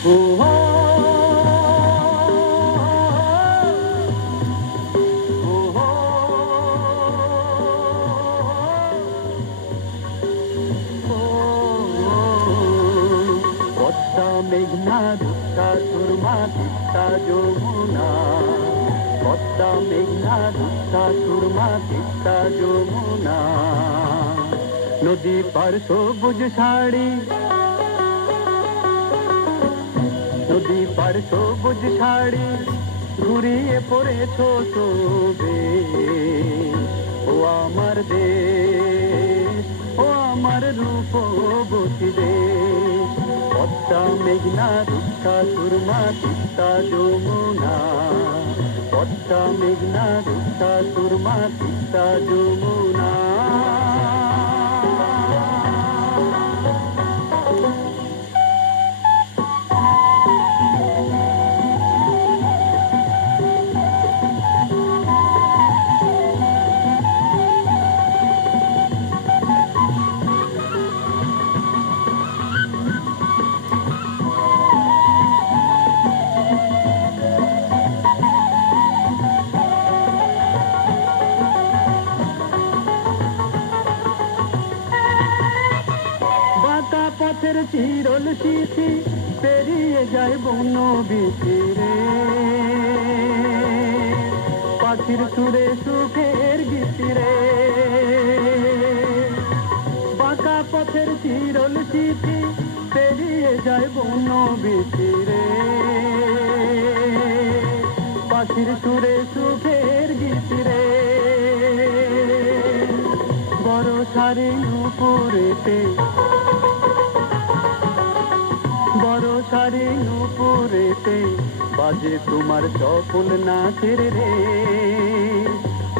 ও পদ্মা মেঘনা দুঃখা সুরমা তিস্তা যমুনা, পদ্মা মেঘনা দুঃখা সুরমা তিস্তা যমুনা, নদী পার সবুজ শাড়ি, নদী পার সবুজ শাড়ি ঘুরিয়ে পড়েছো শোভে। ও আমার দেশ, ও আমার রূপবতী দেশ, পদ্মা মেঘনা দুঃখা সুরমা তিস্তা যমুনা, পদ্মা মেঘনা দুঃখা সুরমা তিস্তা যমুনা। পথের চিরল স্মৃতি পেরিয়ে যায় বন ভিতরে, পাখির সুরে সুখের গীতিরে। বাঁকা পথের চিরল স্মৃতি পেরিয়ে যায় বন ভিতরে, পাখির সুরে সুখের গীতিরে। বড় সারি নুপুরেতে, বড় সারি নুপুরেতে বাজে তোমার চপল নাচের রে।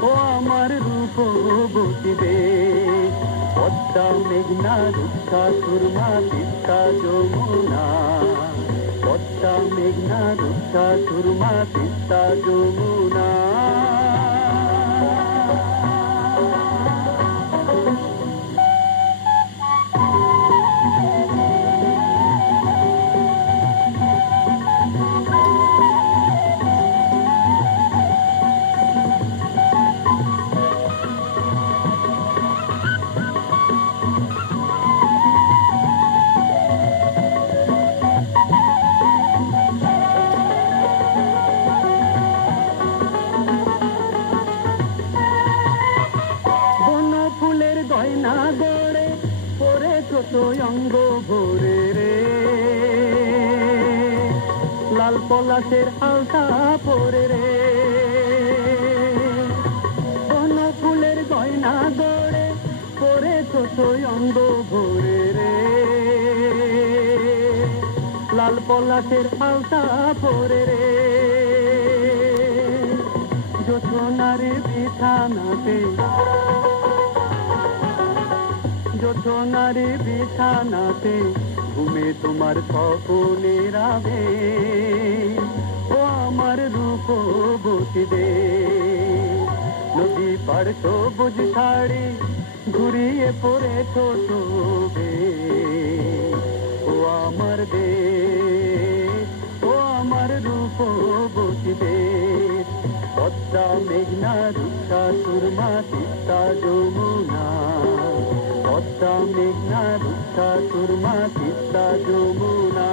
ও আমার রূপবতী দেশ, পদ্মা মেঘনা দুঃখা সুরমা তিস্তা যমুনা, পদ্মা মেঘনা দুঃখা সুরমা তিস্তা যমুনা। গয়না গড়ে পরে ছোট অঙ্গ ভরে রে, লাল পলাশের আলতা পরে রে। বন ফুলের গয়না গড়ে পরে ছোট অঙ্গ ভরে রে, লাল পলাশের আলতা পরে রে। জোছনার বিছানাতে, জোছনারে বিছানাতে ঘুমে তোমার স্বপ্নের আবে। ও আমার রূপবতী দেশ, নদী পার সবুজ শাড়ি ঘুরিয়ে পড়েছো শোভে। ও আমার দেশ, ও আমার রূপবতী দেশ, পদ্মা মেঘনা দুঃখা সুরমা তিস্তা যমুনা, পদ্মা মেঘনা দুঃখা সুরমা তিস্তা যমুনা।